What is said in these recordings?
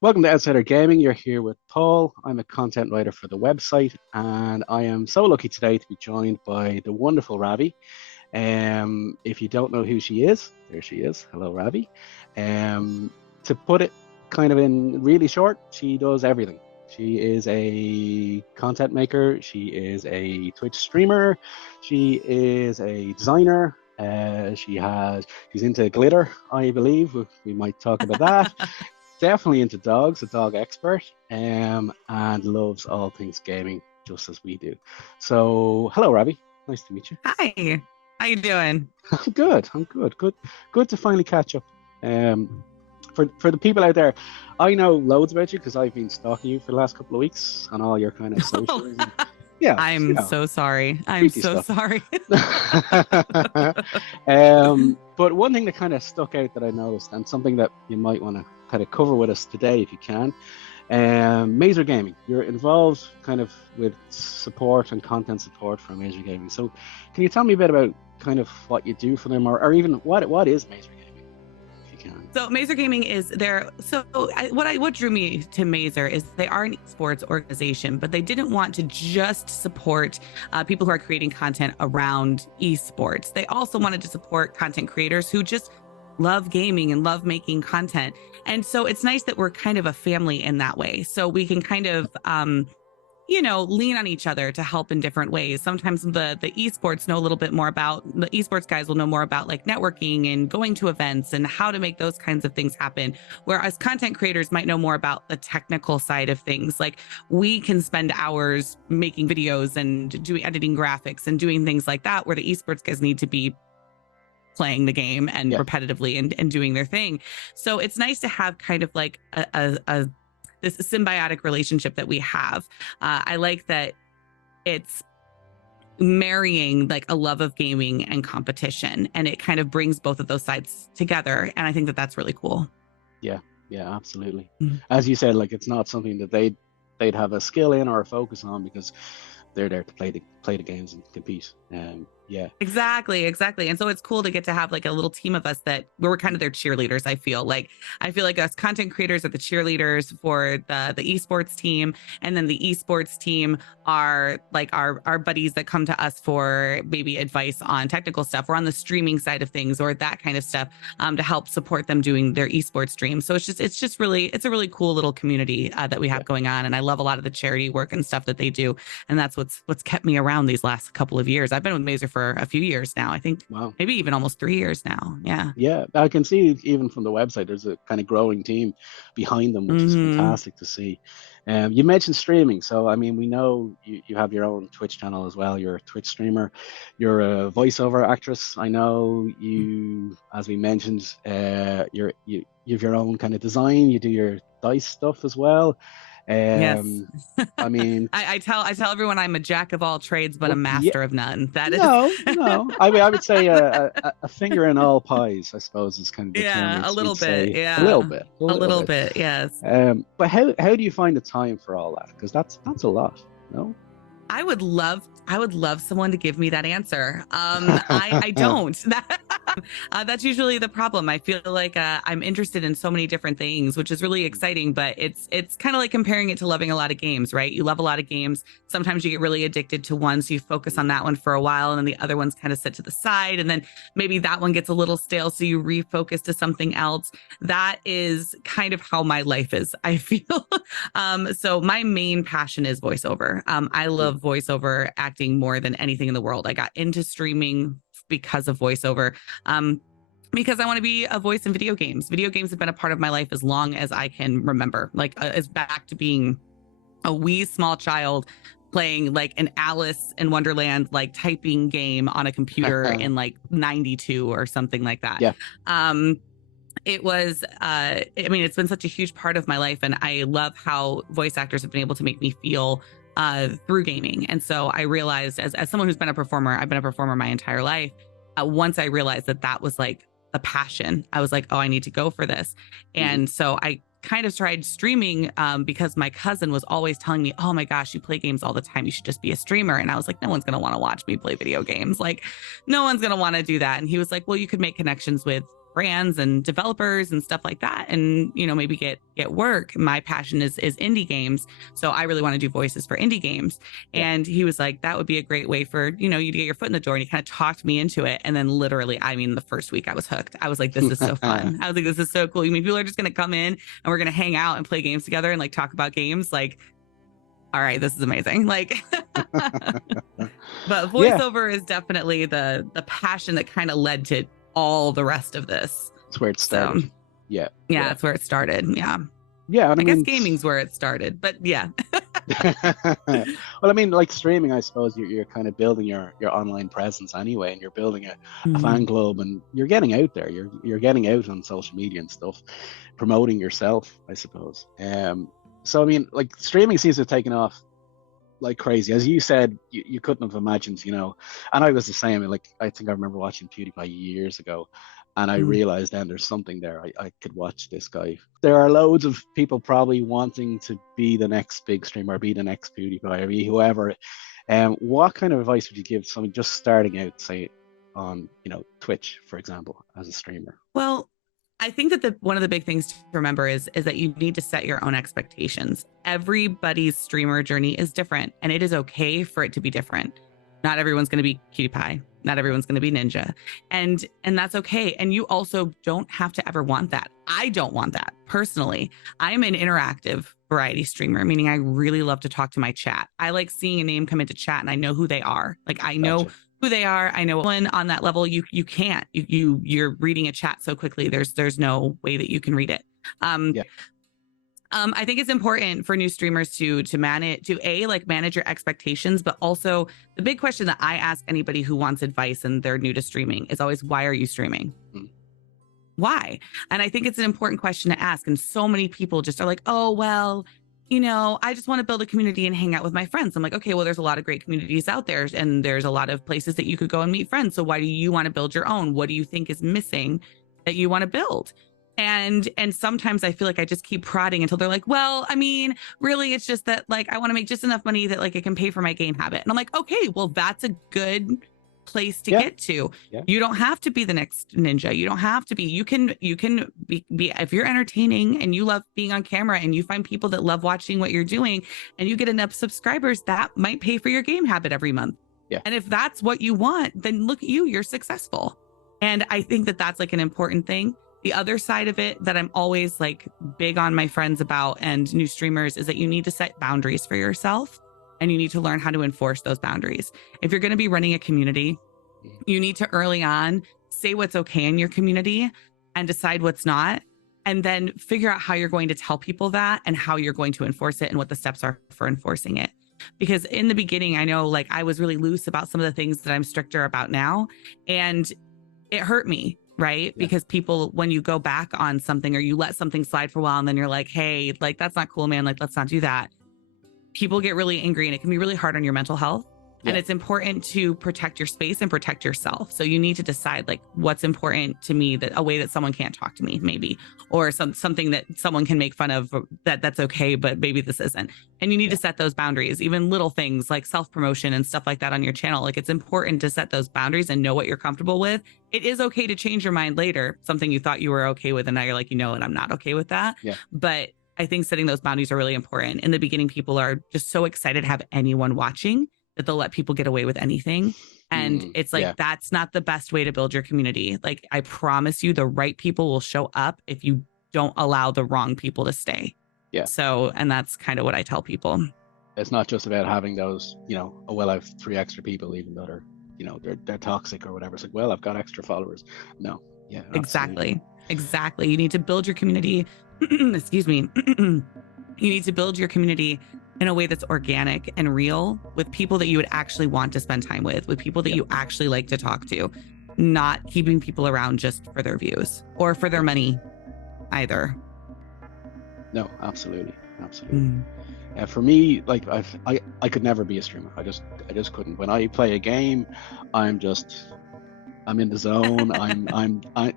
Welcome to Outsider Gaming. You're here with Paul. I'm a content writer for the website, and I am so lucky today to be joined by the wonderful Ravi. If you don't know who she is, there she is. Hello, Ravi. To put it kind of in really short, she does everything. She is a content maker. She is a Twitch streamer. She is a designer. She's into glitter, I believe. We might talk about that. Definitely into dogs, a dog expert, and loves all things gaming just as we do. So, hello, Ravi. Nice to meet you. Hi, how you doing? I'm good. I'm good. Good to finally catch up. For the people out there, I know loads about you because I've been stalking you for the last couple of weeks on all your kind of socials. Yeah, I'm so sorry. I'm so stuff. sorry. But one thing that kind of stuck out that I noticed, and something that you might want to kind of cover with us today if you can, Mazer Gaming. You're involved kind of with support and content support for Mazer Gaming. So can you tell me a bit about kind of what you do for them, or even what is Mazer Gaming, if you can? So Mazer Gaming is there. So what drew me to Mazer is they are an esports organization, but they didn't want to just support people who are creating content around esports. They also wanted to support content creators who just love gaming and love making content. And so it's nice that we're kind of a family in that way. So we can kind of, lean on each other to help in different ways. Sometimes the esports know a little bit more about, the esports guys will know more about like networking and going to events and how to make those kinds of things happen. Whereas content creators might know more about the technical side of things. Like we can spend hours making videos and doing editing graphics and doing things like that, where the esports guys need to be playing the game and repetitively and doing their thing. So it's nice to have kind of like this symbiotic relationship that we have. I like that it's marrying like a love of gaming and competition, and it kind of brings both of those sides together. And I think that that's really cool. Yeah, absolutely. Mm-hmm. As you said, like it's not something that they'd have a skill in or a focus on because they're there to play the games and compete. Yeah, exactly. And so it's cool to get to have like a little team of us that we're kind of their cheerleaders. I feel like us content creators are the cheerleaders for the esports team, and then the esports team are like our buddies that come to us for maybe advice on technical stuff or on the streaming side of things or that kind of stuff, to help support them doing their esports stream. So it's a really cool little community that we have going on, and I love a lot of the charity work and stuff that they do, and that's what's kept me around these last couple of years. I've been with Mazer for a few years now. I think maybe even almost 3 years now. Yeah, I can see even from the website there's a kind of growing team behind them, which is fantastic to see. You mentioned streaming, so I mean we know you have your own Twitch channel as well. You're a Twitch streamer, you're a voiceover actress. I know you, as we mentioned, you have your own kind of design. You do your dice stuff as well. Yes. I mean, I tell everyone I'm a jack of all trades, but a master of none. That is no. I mean, I would say a finger in all pies, I suppose, is kind of the term. A little bit. Yeah, a little bit. Yes. But how do you find the time for all that? Because that's a lot. No. I would love someone to give me that answer. I don't. That's usually the problem. I feel like I'm interested in so many different things, which is really exciting, but it's kind of like comparing it to loving a lot of games, right? You love a lot of games. Sometimes you get really addicted to one, so you focus on that one for a while, and then the other ones kind of sit to the side, and then maybe that one gets a little stale, so you refocus to something else. That is kind of how my life is, I feel. So my main passion is voiceover. I love voiceover acting more than anything in the world. I got into streaming because of voiceover, because I want to be a voice in video games. Video games have been a part of my life as long as I can remember, like as back to being a wee small child playing like an Alice in Wonderland, like typing game on a computer in like 92 or something like that. Yeah. It was, it's been such a huge part of my life, and I love how voice actors have been able to make me feel through gaming. And so I realized, as someone who's been a performer, I've been a performer my entire life. Once I realized that was like a passion, I was like, oh, I need to go for this. And so I kind of tried streaming because my cousin was always telling me, oh my gosh, you play games all the time, you should just be a streamer. And I was like, no one's going to want to watch me play video games. Like, no one's going to want to do that. And he was like, well, you could make connections with brands and developers and stuff like that, and maybe get work. My passion is indie games, so I really want to do voices for indie games. And he was like, that would be a great way for you to get your foot in the door. And he kind of talked me into it, and then literally, I mean, the first week I was hooked. I was like, this is so fun. I was like, this is so cool. I mean, people are just going to come in and we're going to hang out and play games together and like talk about games. Like, all right, this is amazing. Like, but voiceover is definitely the passion that kind of led to all the rest of this. That's where it started. So, yeah, that's where it started. Yeah, I guess gaming's where it started, but yeah. Well, I mean, like streaming, I suppose you're kind of building your online presence anyway, and you're building a fan club, and you're getting out there. You're getting out on social media and stuff, promoting yourself, I suppose. So I mean, like streaming seems to have taken off like crazy. As you said, you couldn't have imagined, and I was the same. Like I think I remember watching PewDiePie years ago, and I realized then there's something there. I could watch this guy. There are loads of people probably wanting to be the next big streamer, be the next PewDiePie, or be whoever. What kind of advice would you give someone just starting out, say on Twitch, for example, as a streamer? Well, I think that one of the big things to remember is that you need to set your own expectations. Everybody's streamer journey is different, and it is okay for it to be different. Not everyone's going to be PewDiePie. Not everyone's going to be Ninja. And that's okay. And you also don't have to ever want that. I don't want that personally. I'm an interactive variety streamer, meaning I really love to talk to my chat. I like seeing a name come into chat and I know who they are. Like I know who they are. I know when on that level you can't. You're reading a chat so quickly. There's no way that you can read it. I think it's important for new streamers to manage your expectations, but also the big question that I ask anybody who wants advice and they're new to streaming is always, why are you streaming? Why? And I think it's an important question to ask. And so many people just are like, oh, well, I just want to build a community and hang out with my friends. I'm like, okay, well, there's a lot of great communities out there and there's a lot of places that you could go and meet friends. So why do you want to build your own? What do you think is missing that you want to build? And sometimes I feel like I just keep prodding until they're like, well, I mean, really, it's just that like, I want to make just enough money that like it can pay for my game habit. And I'm like, okay, well, that's a good place to get to. You don't have to be the next Ninja. You don't have to be. You can be if you're entertaining and you love being on camera and you find people that love watching what you're doing and you get enough subscribers, that might pay for your game habit every month. And if that's what you want, then look at you're successful. And I think that that's like an important thing. The other side of it that I'm always like big on my friends about and new streamers is that you need to set boundaries for yourself and you need to learn how to enforce those boundaries. If you're going to be running a community, you need to early on say what's okay in your community and decide what's not, and then figure out how you're going to tell people that and how you're going to enforce it and what the steps are for enforcing it. Because in the beginning, I know like I was really loose about some of the things that I'm stricter about now, and it hurt me. Right. Because people, when you go back on something or you let something slide for a while and then you're like, hey, like, that's not cool, man. Like, let's not do that. People get really angry and it can be really hard on your mental health. And it's important to protect your space and protect yourself. So you need to decide like what's important to me, that a way that someone can't talk to me maybe, or something that someone can make fun of that's okay, but maybe this isn't. And you need to set those boundaries, even little things like self-promotion and stuff like that on your channel. Like it's important to set those boundaries and know what you're comfortable with. It is okay to change your mind later, something you thought you were okay with. And now you're like, and I'm not okay with that. But I think setting those boundaries are really important. In the beginning, people are just so excited to have anyone watching that they'll let people get away with anything. And it's like, that's not the best way to build your community. Like, I promise you, the right people will show up if you don't allow the wrong people to stay. So, and that's kind of what I tell people. It's not just about having those, oh, well, I have 3 extra people, even though they're toxic or whatever. It's like, well, I've got extra followers. No. Exactly. You need to build your community. Excuse me. You need to build your community in a way that's organic and real, with people that you would actually want to spend time with people that you actually like to talk to, not keeping people around just for their views or for their money either. No, absolutely. For me, like I could never be a streamer. I just couldn't. When I play a game, I'm in the zone.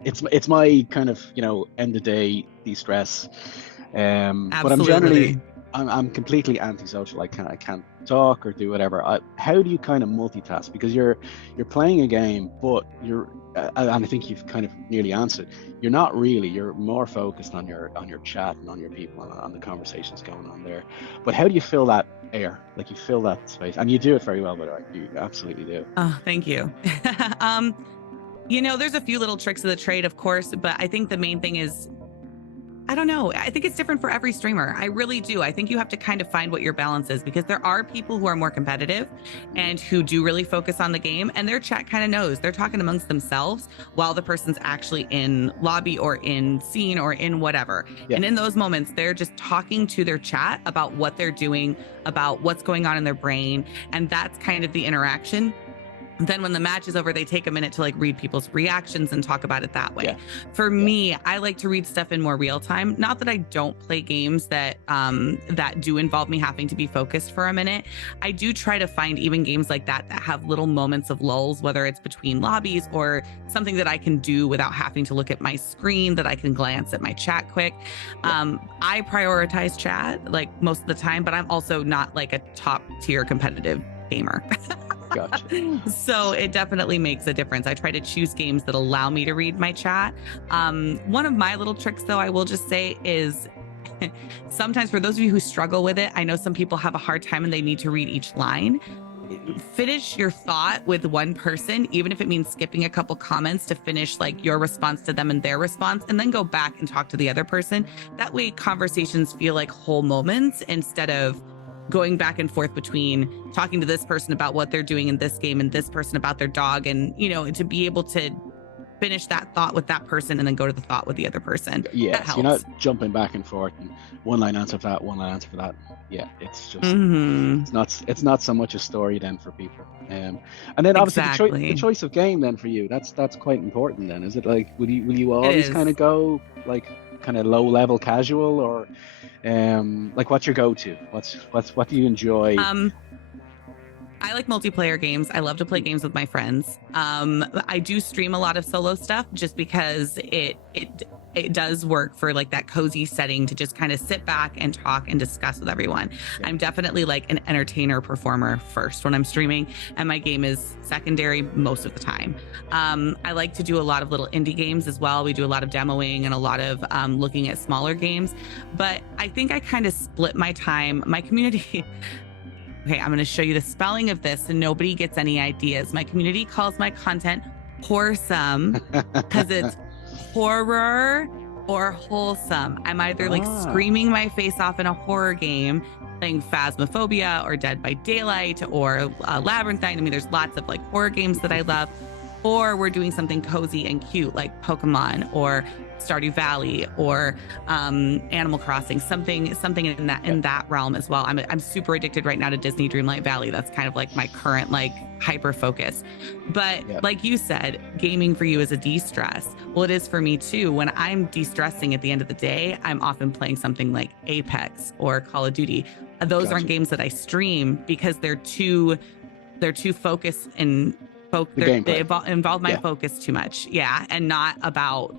It's my kind of, end of day de-stress. But I'm I'm completely antisocial. I can't talk or do whatever. How do you kind of multitask? Because you're playing a game, but and I think you've kind of nearly answered. You're not really. You're more focused on your chat and on your people and on the conversations going on there. But how do you fill that air? Like you fill that space, and you do it very well, by the way. You absolutely do. Oh, thank you. um, there's a few little tricks of the trade, of course, but I think the main thing is, I don't know. I think it's different for every streamer. I really do. I think you have to kind of find what your balance is, because there are people who are more competitive and who do really focus on the game, and their chat kind of knows they're talking amongst themselves while the person's actually in lobby or in scene or in whatever. Yeah. And in those moments, they're just talking to their chat about what they're doing, about what's going on in their brain. And that's kind of the interaction. Then when the match is over, they take a minute to like read people's reactions and talk about it that way. Yeah. For me, I like to read stuff in more real time. Not that I don't play games that that do involve me having to be focused for a minute. I do try to find even games like that that have little moments of lulls, whether it's between lobbies or something that I can do without having to look at my screen, that I can glance at my chat quick. I prioritize chat like most of the time, but I'm also not like a top tier competitive gamer. Gotcha. So it definitely makes a difference. I try to choose games that allow me to read my chat. One of my little tricks, though, I will just say is sometimes for those of you who struggle with it, I know some people have a hard time and they need to read each line. Finish your thought with one person, even if it means skipping a couple comments to finish like your response to them and their response, and then go back and talk to the other person. That way conversations feel like whole moments instead of going back and forth between talking to this person about what they're doing in this game and this person about their dog. And, to be able to finish that thought with that person and then go to the thought with the other person. Yeah, so you're not jumping back and forth and one line answer for that, one line answer for that. Yeah, it's just it's not so much a story then for people. And then obviously the choice of game then for you, that's quite important then. Is it like will you always kind of go like kind of low level casual, or like what's your go-to? What do you enjoy? I like multiplayer games. I love to play games with my friends. I do stream a lot of solo stuff just because it does work for like that cozy setting to just kind of sit back and talk and discuss with everyone. Yeah. I'm definitely like an entertainer performer first when I'm streaming, and my game is secondary most of the time. I like to do a lot of little indie games as well. We do a lot of demoing and a lot of looking at smaller games, but I think I kind of split my time. My community Okay, I'm going to show you the spelling of this so nobody gets any ideas. My community calls my content whoresome because it's horror or wholesome. I'm either like screaming my face off in a horror game, playing Phasmophobia or Dead by Daylight or Labyrinthine. I mean, there's lots of like horror games that I love. Or we're doing something cozy and cute like Pokemon or Stardew Valley or Animal Crossing, something in that realm as well. I'm super addicted right now to Disney Dreamlight Valley. That's kind of like my current like hyper focus. But like you said, gaming for you is a de-stress. Well, it is for me too. When I'm de-stressing at the end of the day, I'm often playing something like Apex or Call of Duty. Those aren't games that I stream because they're too focused and they involve my focus too much. Yeah. And not about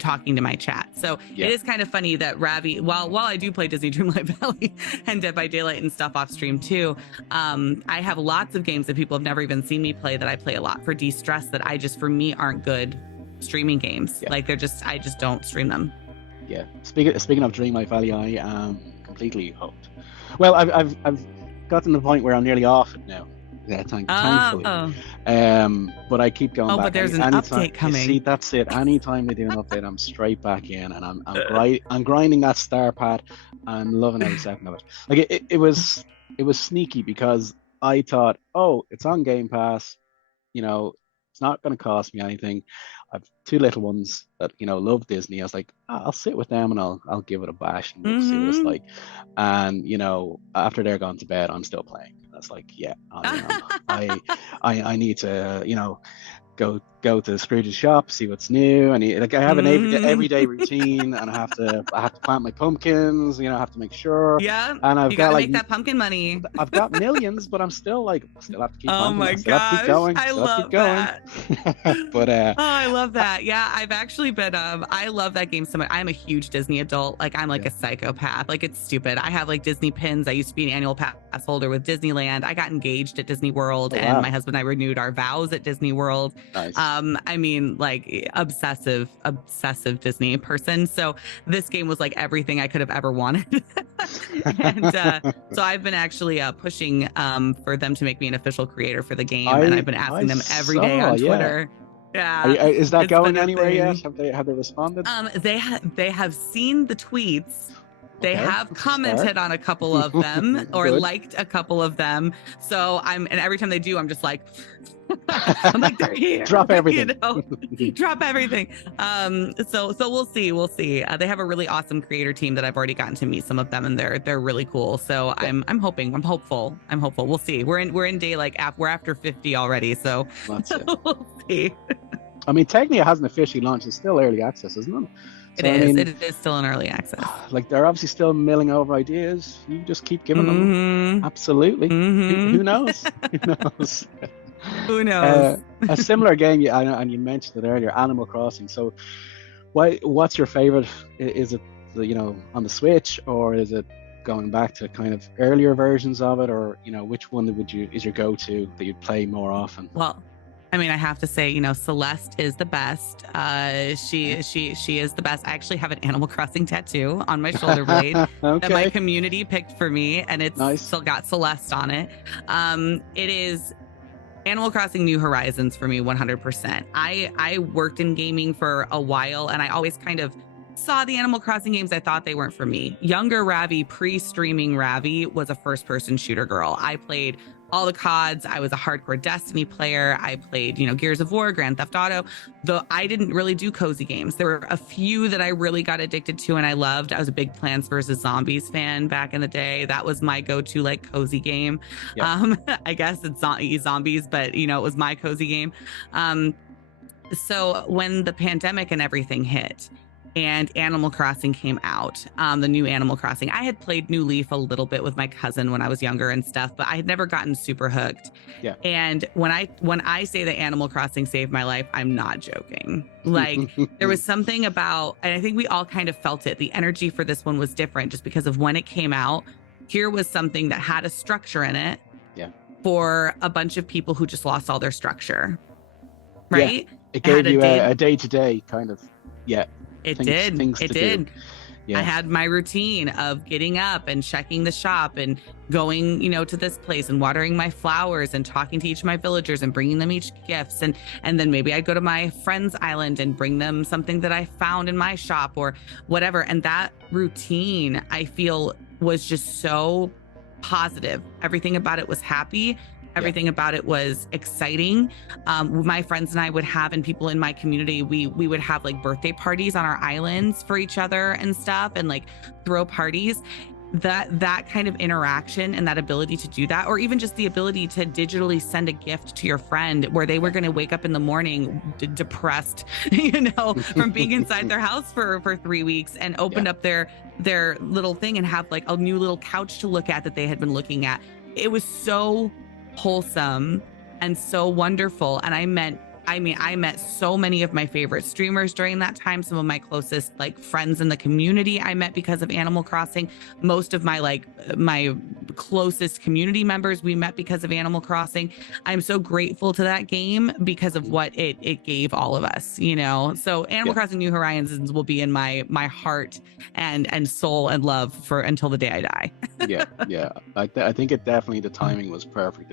talking to my chat. So it is kind of funny that Ravi, while I do play Disney Dreamlight Valley and Dead by Daylight and stuff off stream too, I have lots of games that people have never even seen me play that I play a lot for de-stress that for me aren't good streaming games. Like I just don't stream them. Yeah. Speaking of Dreamlight Valley, I am completely hooked. Well, I've gotten to the point where I'm nearly off it now. Yeah, thankfully. But I keep going back. But there's an update coming. See, that's it. Anytime they do an update, I'm straight back in, and I'm grinding that star pad. I'm loving every second of it. Like it was sneaky because I thought, oh, it's on Game Pass. It's not going to cost me anything. I've two little ones that love Disney. I was like, I'll sit with them and I'll give it a bash and we'll see what it's like. And after they're gone to bed, I'm still playing. That's like, I need to go go to Scrooge's shop, see what's new, and like I have an Mm, everyday routine, and I have to plant my pumpkins, I have to make sure, yeah, and I've you got got to like make that pumpkin money. I've got millions, but I'm still like I still have to keep Oh planting, I my still have to keep gosh, going, I still have to keep love going. that. But Oh, I love that. Yeah, I've actually been I love that game so much. I'm a huge Disney adult. Like I'm like yeah, a psychopath. Like it's stupid. I have like Disney pins. I used to be an annual pass holder with Disneyland. I got engaged at Disney World oh and my wow, husband and I renewed our vows at Disney World. nice. I mean like obsessive Disney person. So this game was like everything I could have ever wanted. And so I've been actually pushing for them to make me an official creator for the game, and I've been I asking them every day saw, on yeah. Twitter. Yeah, Is that it's been going a anywhere yet? thing. Have they responded? They have seen the tweets. They Okay, have that's a start. commented on a couple of them or Good. liked a couple of them. So and every time they do, I'm just like, I'm like, they're here, Drop everything. drop everything. So we'll see, we'll see. They have a really awesome creator team that I've already gotten to meet some of them, and they're really cool. So Yeah, I'm hopeful. We'll see. We're in day like we're after 50 already, so that's it. we'll see. I mean, technically, it hasn't officially launched. It's still early access, isn't it? It So, I is. mean, It is still in early access. like they're obviously still milling over ideas. You just keep giving them. Mm-hmm. Absolutely. Who Mm-hmm. knows? Who knows? Who knows? Uh, a similar game, and you mentioned it earlier, Animal Crossing. So, what's your favorite? Is it on the Switch, or is it going back to kind of earlier versions of it, or which one is your go-to that you'd play more often? Well, I mean, I have to say, Celeste is the best. Okay. She is the best. I actually have an Animal Crossing tattoo on my shoulder blade that my Okay. community picked for me, and it's Nice. still got Celeste on it. It is Animal Crossing New Horizons for me 100%. I worked in gaming for a while, and I always kind of saw the Animal Crossing games. I thought they weren't for me. Younger Ravi, pre-streaming Ravi, was a first-person shooter girl. I played all the CODs. I was a hardcore Destiny player. I played, Gears of War, Grand Theft Auto. Though I didn't really do cozy games. There were a few that I really got addicted to and I loved. I was a big Plants vs. Zombies fan back in the day. That was my go-to like cozy game. Yep. I guess it's zombies, but it was my cozy game. So when the pandemic and everything hit, and Animal Crossing came out, the new Animal Crossing. I had played New Leaf a little bit with my cousin when I was younger and stuff, but I had never gotten super hooked. Yeah. And when I say that Animal Crossing saved my life, I'm not joking. Like there was something about, and I think we all kind of felt it. The energy for this one was different just because of when it came out. Here was something that had a structure in it. Yeah. For a bunch of people who just lost all their structure. Right? Yeah. It gave you a day-to-day kind of, yeah. It things did. to do. Yeah. I had my routine of getting up and checking the shop and going, to this place and watering my flowers and talking to each of my villagers and bringing them each gifts. And then maybe I'd go to my friend's island and bring them something that I found in my shop or whatever. And that routine, I feel, was just so positive. Everything about it was happy. Everything about it was exciting. My friends and I would have, and people in my community, we would have like birthday parties on our islands for each other and stuff, and like throw parties. That kind of interaction and that ability to do that, or even just the ability to digitally send a gift to your friend where they were going to wake up in the morning depressed, from being inside their house for 3 weeks and opened up their little thing and have like a new little couch to look at that they had been looking at. It was so wholesome and so wonderful. And I met so many of my favorite streamers during that time. Some of my closest like friends in the community I met because of Animal Crossing. Most of my closest community members we met because of Animal Crossing. I'm so grateful to that game because of what it gave all of us, So Animal Crossing New Horizons will be in my heart and soul and love for until the day I die. Yeah. I think the timing was perfect.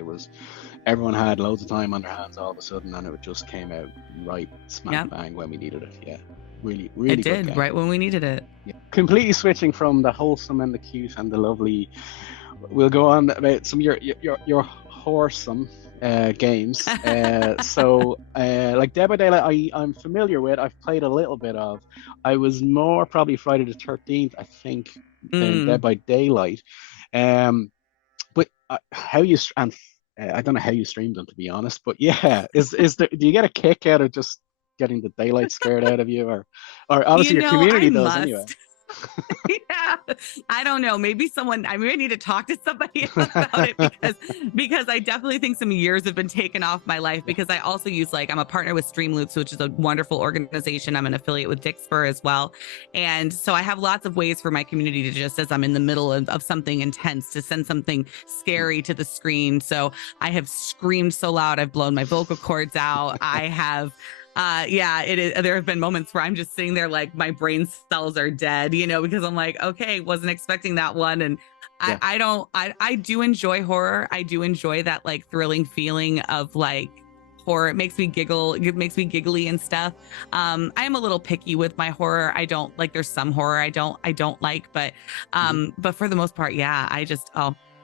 Everyone had loads of time on their hands all of a sudden, and it just came out right smack bang when we needed it. Yeah, really, really. It did game. right when we needed it. Yeah. Completely switching from the wholesome and the cute and the lovely. We'll go on about some of your wholesome games. Like Dead by Daylight, I'm familiar with. I've played a little bit of. I was more probably Friday the 13th, I think, than Dead by Daylight. But how you and I don't know how you stream them, to be honest, but yeah, is there, do you get a kick out of just getting the daylight scared out of you, or obviously your I community does anyway? must. Yeah, I don't know. Maybe someone. I maybe need to talk to somebody about it because I definitely think some years have been taken off my life. Because I also use I'm a partner with Streamloops, which is a wonderful organization. I'm an affiliate with Dixper as well, and so I have lots of ways for my community to just, as I'm in the middle of something intense, to send something scary to the screen. So I have screamed so loud I've blown my vocal cords out. I have yeah, it is. There have been moments where I'm just sitting there like my brain cells are dead, because I'm like, okay, wasn't expecting that one. And Yeah. I do enjoy horror. I do enjoy that thrilling feeling of horror. It makes me giggle. It makes me giggly and stuff. I am a little picky with my horror. I don't there's some horror I don't like, but for the most part, yeah,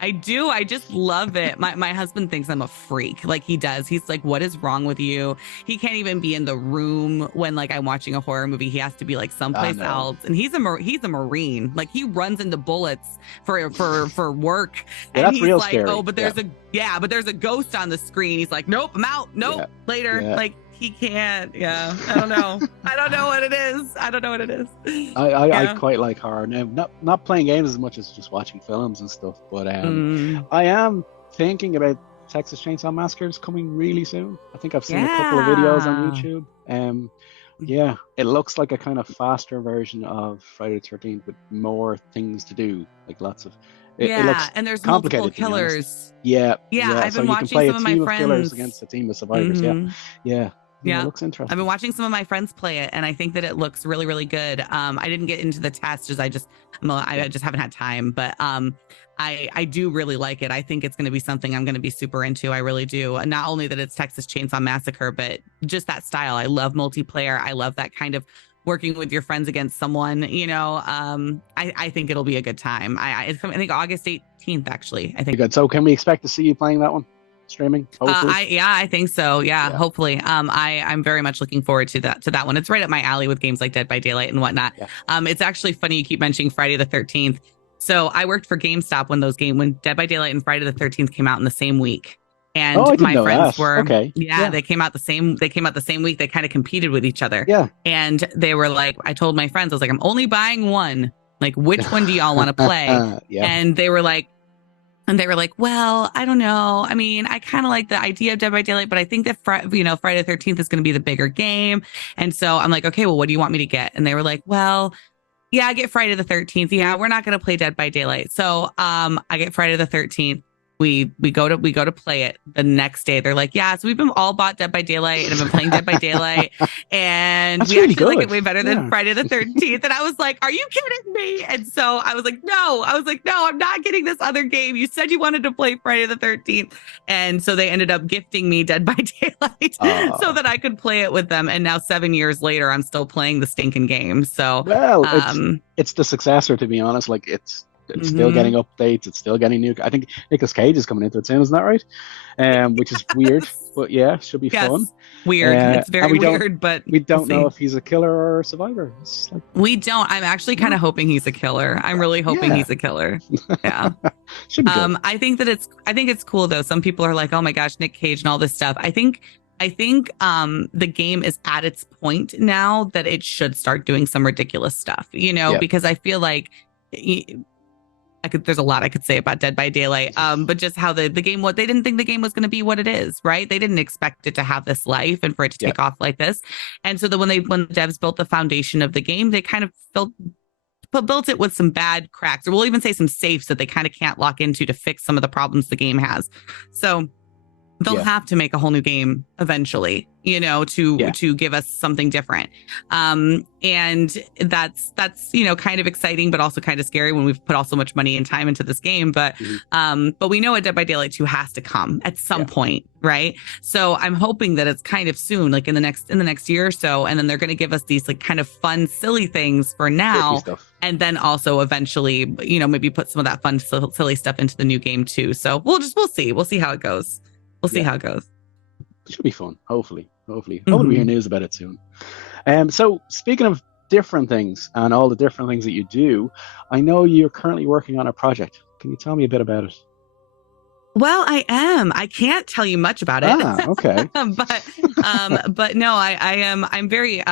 I do. I just love it. My husband thinks I'm a freak. He does. He's like, what is wrong with you? He can't even be in the room when I'm watching a horror movie. He has to be someplace else. And he's a Marine. He runs into bullets for work. Yeah, and that's he's real like, scary. oh, but there's a ghost on the screen. He's like, nope, I'm out. Nope, later. Yeah. He can't. Yeah, I don't know. I don't know what it is. I quite like horror now. Not playing games as much as just watching films and stuff. But I am thinking about Texas Chainsaw Massacre is coming really soon. I think I've seen a couple of videos on YouTube. Yeah, it looks like a kind of faster version of Friday the 13th with more things to do, lots of. It looks and there's complicated, multiple killers. Yeah. I've been watching some of my friends. Killers against a team of survivors. Yeah. It looks interesting. I've been watching some of my friends play it, and I think that it looks really, really good. I didn't get into the test because I just haven't had time, but I do really like it. I think it's going to be something I'm going to be super into. I really do. And not only that it's Texas Chainsaw Massacre, but just that style. I love multiplayer. I love that kind of working with your friends against someone. I think it'll be a good time. I think August 18th, actually. I think. Good. So can we expect to see you playing that one? Streaming, hopefully? I think so. Yeah, hopefully. I'm very much looking forward to that one. It's right up my alley with games like Dead by Daylight and whatnot. It's actually funny you keep mentioning Friday the 13th. So I worked for GameStop when Dead by Daylight and Friday the 13th came out in the same week. And my friends were they came out the same week. They kind of competed with each other. Yeah. And they were like, I told my friends, I was like, I'm only buying one. Which one do y'all want to play? And they were like, well, I don't know. I mean, I kind of like the idea of Dead by Daylight, but I think that Friday the 13th is going to be the bigger game. And so I'm like, okay, well, what do you want me to get? And they were like, well, yeah, I get Friday the 13th. Yeah, we're not going to play Dead by Daylight. So I get Friday the 13th. We go to play it the next day. They're like, yeah, so we've been all bought Dead by Daylight and have been playing Dead by Daylight, and we actually like it way better than Friday the 13th. And I was like, are you kidding me? And so I was like, no, I'm not getting this other game. You said you wanted to play Friday the 13th, and so they ended up gifting me Dead by Daylight so that I could play it with them. And now 7 years later, I'm still playing the stinking game. So it's the successor, to be honest. It's still getting updates. It's still getting new. I think Nicolas Cage is coming into it soon, isn't that right? Which is weird, but yeah, should be fun. Weird. It's very weird, but we don't know if he's a killer or a survivor. We don't. I'm actually kind of hoping he's a killer. I'm really hoping he's a killer. Yeah. Should be good. I think it's cool though. Some people are like, oh my gosh, Nick Cage and all this stuff. I think the game is at its point now that it should start doing some ridiculous stuff, because I feel like there's a lot I could say about Dead by Daylight, but just how the game, they didn't think the game was going to be what it is, right? They didn't expect it to have this life and for it to take off like this. And so when the devs built the foundation of the game, they kind of built it with some bad cracks, or we'll even say some safes that they kind of can't lock into to fix some of the problems the game has. So they'll have to make a whole new game eventually, to give us something different. And that's kind of exciting, but also kind of scary when we've put all so much money and time into this game. But we know a Dead by Daylight 2 has to come at some point, right? So I'm hoping that it's kind of soon, in the next year or so, and then they're going to give us these kind of fun, silly things for now, and then also eventually, maybe put some of that fun, silly stuff into the new game too. So we'll see how it goes. We'll see how it goes. It should be fun. Hopefully we hear news about it soon. So speaking of different things and all the different things that you do, I know you're currently working on a project. Can you tell me a bit about it? Well, I am. I can't tell you much about it, Okay. but no, I am. I'm very.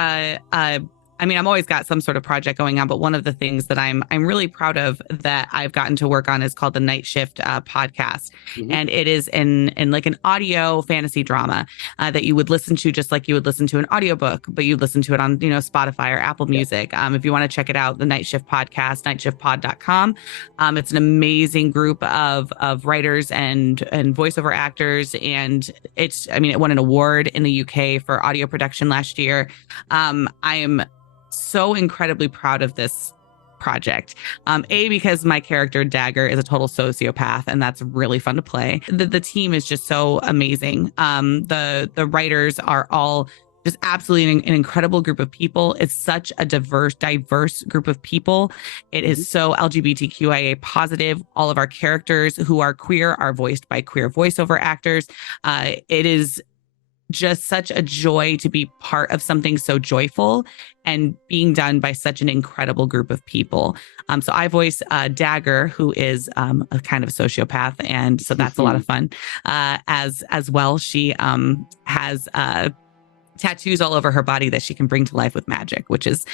I mean, I'm always got some sort of project going on, but one of the things that I'm really proud of that I've gotten to work on is called the Night Shift podcast, Hmm. and it is in like an audio fantasy drama that you would listen to just like you would listen to an audiobook, but you listen to it on Spotify or Apple Yeah. Music. If you want to check it out, the Night Shift podcast, nightshiftpod.com. It's an amazing group of writers and voiceover actors, and I mean, it won an award in the UK for audio production last year. I am so incredibly proud of this project. Because my character Dagger is a total sociopath, and that's really fun to play. The team is just so amazing. The writers are all just absolutely an incredible group of people. It's such a diverse group of people. It Hmm. is so LGBTQIA positive. All of our characters who are queer are voiced by queer voiceover actors. It is just such a joy to be part of something so joyful and being done by such an incredible group of people. So I voice Dagger, who is a kind of a sociopath, and so that's a lot of fun. As well, she has tattoos all over her body that she can bring to life with magic, which is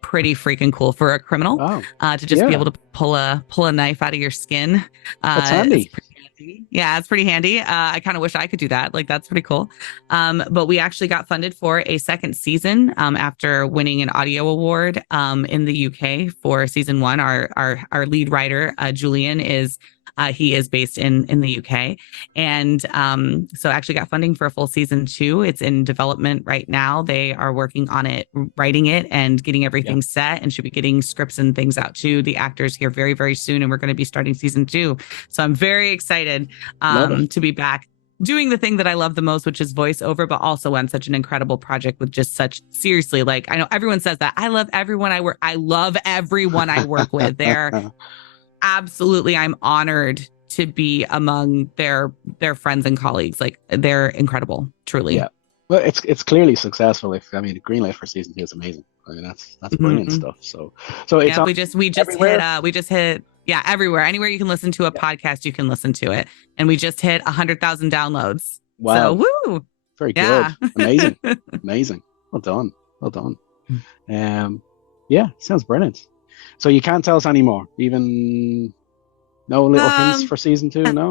pretty freaking cool for a criminal Wow. to just be able to pull a knife out of your skin. That's handy. Yeah, it's pretty handy. I kind of wish I could do that. Like, that's pretty cool. But we actually got funded for a second season after winning an audio award in the UK for season 1. Our lead writer, Julian, he is based in the UK, and so actually got funding for a full season 2. It's in development right now. They are working on it, writing it, and getting everything set, and should be getting scripts and things out to the actors here very, very soon. And we're going to be starting season 2. So I'm very excited to be back doing the thing that I love the most, which is voiceover, but also on such an incredible project with just such, seriously, like, I know everyone says that I love everyone I love everyone I work with. They're absolutely, I'm honored to be among their friends and colleagues. Like, they're incredible, truly. Yeah. Well, it's clearly successful. I mean, the green light for season 2 is amazing. I mean, that's brilliant stuff. So it's we just everywhere? hit everywhere. Anywhere you can listen to a podcast, you can listen to it. And we just hit 100,000 downloads. Wow. So woo. Very good. Amazing. Amazing. Well done. Well done. Yeah, sounds brilliant. So you can't tell us anymore, even no little hints for season 2? No?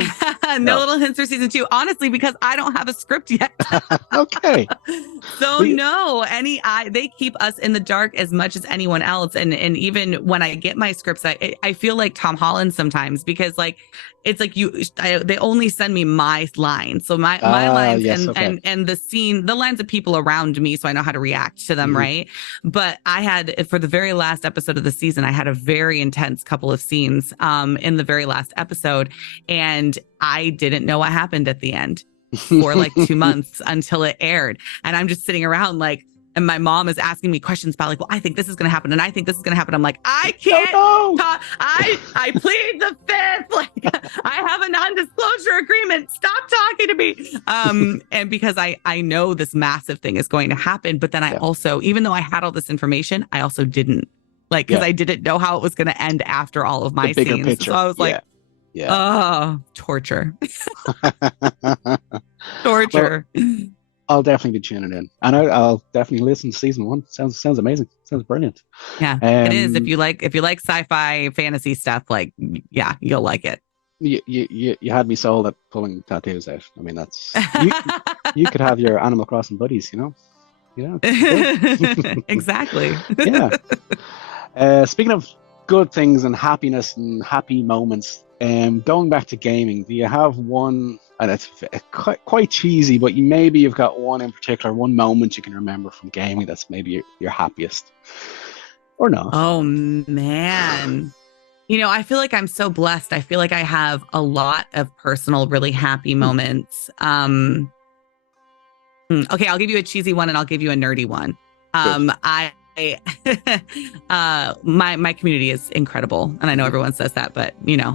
No little hints for season 2, honestly, because I don't have a script yet. Okay. So they keep us in the dark as much as anyone else. And even when I get my scripts, I feel like Tom Holland sometimes, because like, it's like they only send me my lines. So my lines, yes, and the lines of people around me, so I know how to react to them. Mm-hmm. Right. But I had, for the very last episode of the season, I had a very intense couple of scenes in the very last episode. And I didn't know what happened at the end for like 2 months until it aired. And I'm just sitting around like, and my mom is asking me questions about like, well, I think this is going to happen. And I think this is going to happen. I'm like, I can't talk. I plead the fifth. Like, I have a non-disclosure agreement. Stop talking to me. And because I know this massive thing is going to happen, but then I also, even though I had all this information, I also didn't, like, because I didn't know how it was going to end after all of my scenes. Picture. So I was like, oh, torture. Torture. Well, I'll definitely be tuning in, and I'll definitely listen to season 1. Sounds amazing. Sounds brilliant. Yeah, it is. If you like sci-fi fantasy stuff, like, yeah, you'll like it. You had me sold at pulling tattoos out. I mean, that's you could have your Animal Crossing buddies, Yeah. Exactly. Yeah. Speaking of good things and happiness and happy moments, going back to gaming, do you have one? And it's quite cheesy, but you've got one in particular, one moment you can remember from gaming that's maybe your happiest, or not? Oh man, I feel like I'm so blessed. I feel like I have a lot of personal, really happy moments. Okay, I'll give you a cheesy one, and I'll give you a nerdy one. My community is incredible, and I know everyone says that, but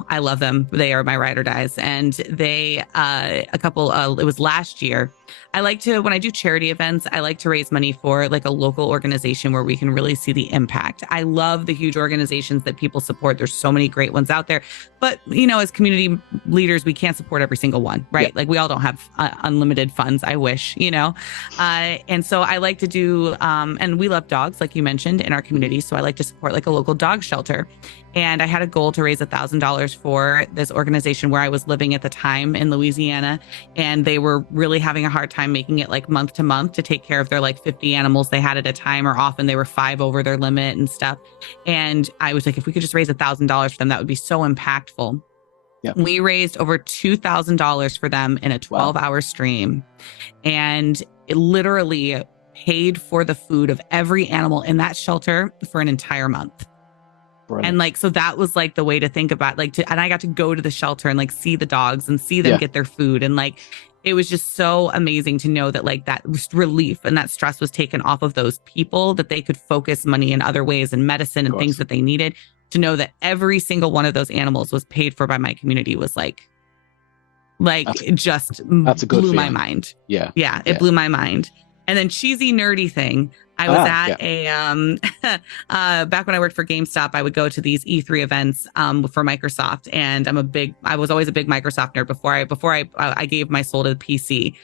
I love them. They are my ride or dies, and they it was last year, I like to, when I do charity events, I like to raise money for like a local organization where we can really see the impact. I love the huge organizations that people support. There's so many great ones out there, but as community leaders, we can't support every single one, right? Yeah. Like we all don't have unlimited funds. I wish, and so I like to do, and we love dogs, like you mentioned, in our community. So I like to support like a local dog shelter. And I had a goal to raise $1,000 for this organization where I was living at the time in Louisiana. And they were really having a hard time making it like month to month to take care of their like 50 animals they had at a time, or often they were 5 over their limit and stuff. And I was like, if we could just raise $1,000 for them, that would be so impactful. Yeah. We raised over $2,000 for them in a 12-hour stream. And it literally paid for the food of every animal in that shelter for an entire month. Brilliant. And like, so that was like the way to think about and I got to go to the shelter and like see the dogs and see them get their food. And like, it was just so amazing to know that like that relief and that stress was taken off of those people, that they could focus money in other ways and medicine and things that they needed. To know that every single one of those animals was paid for by my community was that's a good blew my mind. Yeah. It blew my mind. And then cheesy nerdy thing. I was at a back when I worked for GameStop, I would go to these E3 events for Microsoft, and I was always a big Microsoft nerd before I gave my soul to the PC.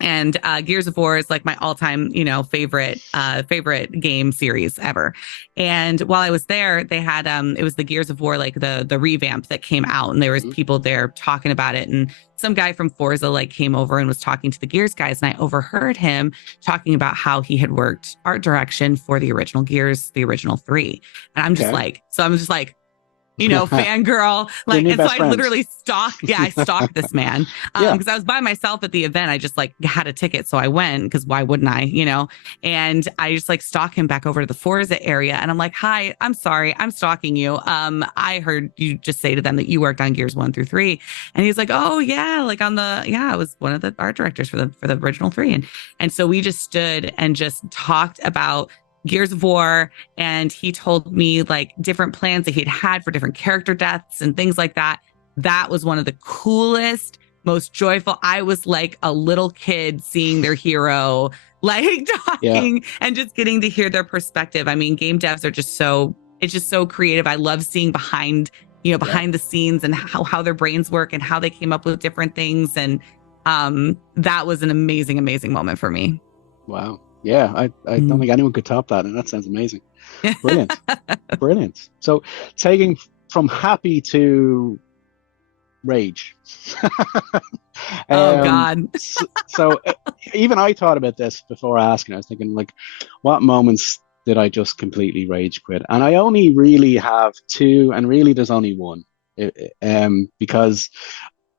And Gears of War is like my all-time, favorite game series ever. And while I was there, they had it was the Gears of War, like the revamp that came out, and there was people there talking about it. And some guy from Forza like came over and was talking to the Gears guys, and I overheard him talking about how he had worked art direction for the original Gears, the original 3. And I'm just like, fangirl, like, and so I literally stalked this man, because I was by myself at the event. I just like had a ticket, so I went, because why wouldn't I, and I just like stalk him back over to the Forza area, and I'm like, hi, I'm sorry, I'm stalking you. I heard you just say to them that you worked on Gears 1 through 3, and he's like, oh yeah, like I was one of the art directors for the original 3, and so we just stood and just talked about Gears of War, and he told me like different plans that he'd had for different character deaths and things like that. That was one of the coolest, most joyful. I was like a little kid seeing their hero, like talking and just getting to hear their perspective. I mean, game devs are just it's just so creative. I love seeing behind the scenes and how their brains work and how they came up with different things. And that was an amazing, amazing moment for me. Wow. Yeah, I don't think anyone could top that, and that sounds amazing. Brilliant. Brilliant. So taking from happy to rage. God. so even I thought about this before asking. I was thinking, like, what moments did I just completely rage quit? And I only really have 2, and really there's only one. Because,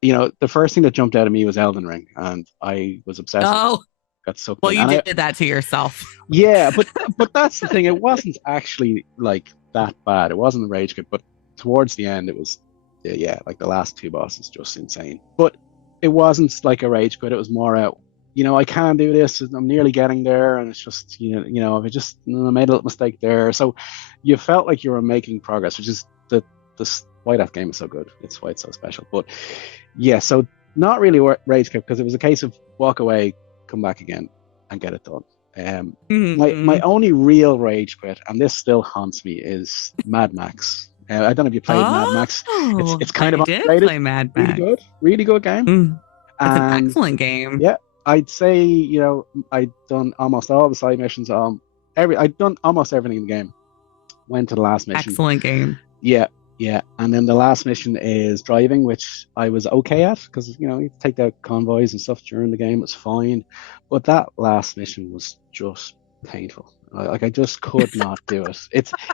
the first thing that jumped out at me was Elden Ring, and I was obsessed with it. Got sucked in. You did that to yourself. Yeah, but that's the thing. It wasn't actually like that bad. It wasn't a rage quit, but towards the end, it was, like the last 2 bosses, just insane. But it wasn't like a rage quit. It was more out. I can't do this. I'm nearly getting there, and it's just, I made a little mistake there. So you felt like you were making progress, which is why that game is so good. It's why it's so special. But yeah, so not really rage quit, because it was a case of walk away, come back again, and get it done. My only real rage quit, and this still haunts me, is Mad Max. I don't know if you played Mad Max. It's kind of underrated. Play Mad Max. Really good game. It's an excellent game. Yeah, I'd say I'd done almost all the side missions. I'd done almost everything in the game. Went to the last mission. Excellent game. Yeah, and then the last mission is driving, which I was okay at, because you take out convoys and stuff during the game. It's fine, but that last mission was just painful. I just could not do it.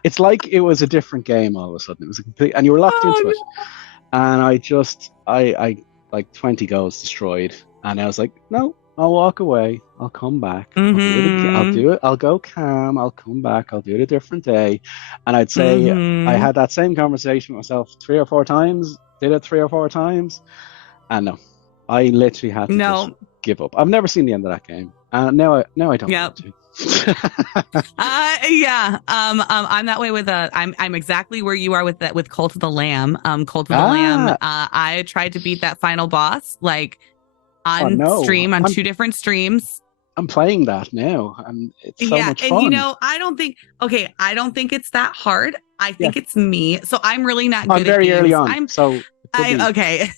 It's like it was a different game all of a sudden. It was a complete, and you were locked into it. And I like 20 goals destroyed, and I was like, no, I'll walk away. I'll come back. I'll do it. I'll go calm. I'll come back. I'll do it a different day. And I'd say I had that same conversation with myself 3 or 4 times. Did it 3 or 4 times, and no, I literally had to just give up. I've never seen the end of that game, and now I don't want to. I'm that way with I'm exactly where you are with that, with Cult of the Lamb. Cult of the Lamb. I tried to beat that final boss like Oh on no, stream, on two different streams. I'm playing that now, and it's so Yeah, much and fun. I don't think I don't think it's that hard. I Yeah, think it's me. So I'm really not I'm good at very early games. on, so it could be. Okay.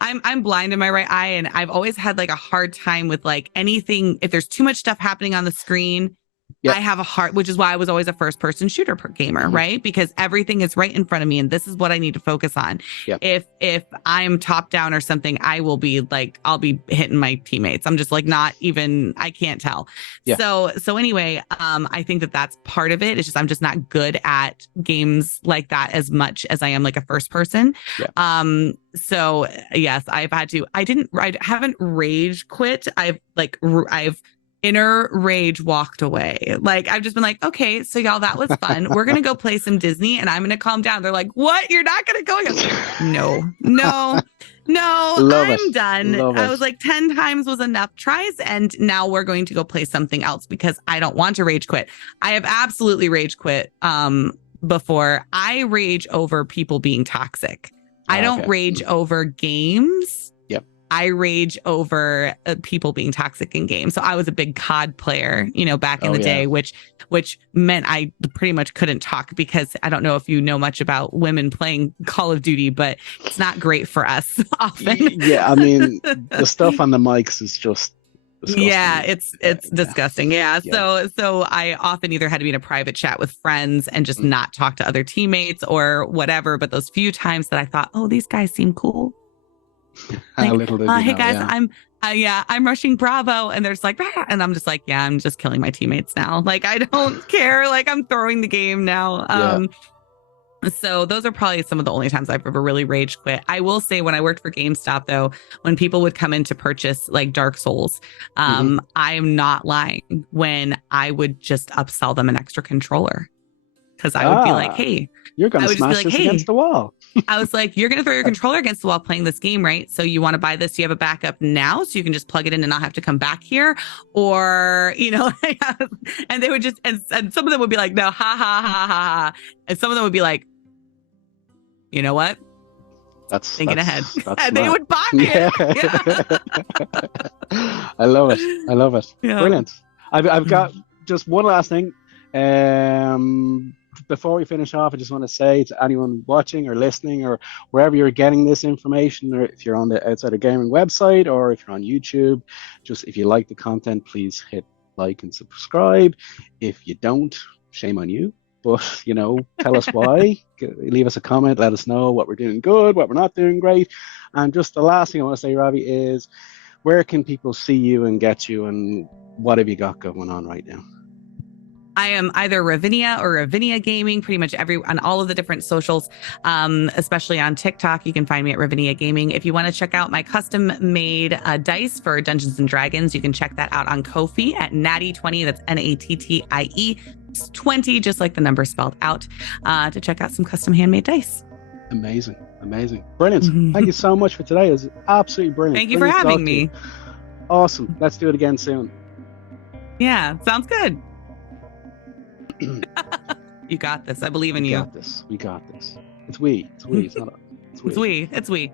I'm blind in my right eye, and I've always had like a hard time with like anything. If there's too much stuff happening on the screen, Yeah. I have a hard, which is why I was always a first person shooter gamer, right? Because everything is right in front of me, and this is what I need to focus on. Yeah. If I'm top down or something, I will be like, I'll be hitting my teammates. I'm just like not even, I can't tell. Yeah. So anyway, I think that that's part of it. It's just I'm just not good at games like that as much as I am like a first person. Yeah. So yes, I haven't rage quit. I've inner rage walked away. Like I've just been like, okay, so y'all, that was fun. We're gonna go play some Disney, and I'm gonna calm down. They're like, what? You're not gonna go? No. I'm done. I was like, 10 times was enough tries, and now we're going to go play something else because I don't want to rage quit. I have absolutely rage quit before. I rage over people being toxic. I don't rage over games. I rage over people being toxic in games. So I was a big COD player, back in the day, which meant I pretty much couldn't talk because I don't know if you know much about women playing Call of Duty, but it's not great for us often. Yeah, I mean, the stuff on the mics is just disgusting. Yeah, it's disgusting. Yeah. So I often either had to be in a private chat with friends and just not talk to other teammates or whatever. But those few times that I thought, oh, these guys seem cool. Like, hey guys, I'm rushing Bravo, and there's like, and I'm just like, yeah, I'm just killing my teammates now. Like I don't care. Like I'm throwing the game now. So those are probably some of the only times I've ever really rage quit. I will say when I worked for GameStop, though, when people would come in to purchase like Dark Souls, I am not lying when I would just upsell them an extra controller. Because I would be like, hey, you're going to smash this against the wall. I was like, you're going to throw your controller against the wall playing this game, right? So you want to buy this? You have a backup now, so you can just plug it in and not have to come back here, or and they would just and some of them would be like, no, ha ha ha ha ha, and some of them would be like, you know what? That's thinking ahead, and they would buy it. Yeah. I love it. Yeah. Brilliant. I've got just one last thing. Before we finish off, I just want to say to anyone watching or listening or wherever you're getting this information, or if you're on the Outside of Gaming website or if you're on YouTube, just if you like the content, please hit like and subscribe. If you don't, shame on you. But, tell us why. Leave us a comment. Let us know what we're doing good, what we're not doing great. And just the last thing I want to say, Ravi, is where can people see you and get you, and what have you got going on right now? I am either Ravynia or Ravynia Gaming, pretty much on all of the different socials, especially on TikTok. You can find me at Ravynia Gaming. If you want to check out my custom made dice for Dungeons and Dragons, you can check that out on Ko-fi at Natty20. That's Nattie. It's 20, just like the number spelled out, to check out some custom handmade dice. Amazing. Brilliant. Thank you so much for today. It was absolutely brilliant. Thank you for having me. Awesome. Let's do it again soon. Yeah, sounds good. You got this. I believe in you. We got this. It's we. It's not. It's we. It's we.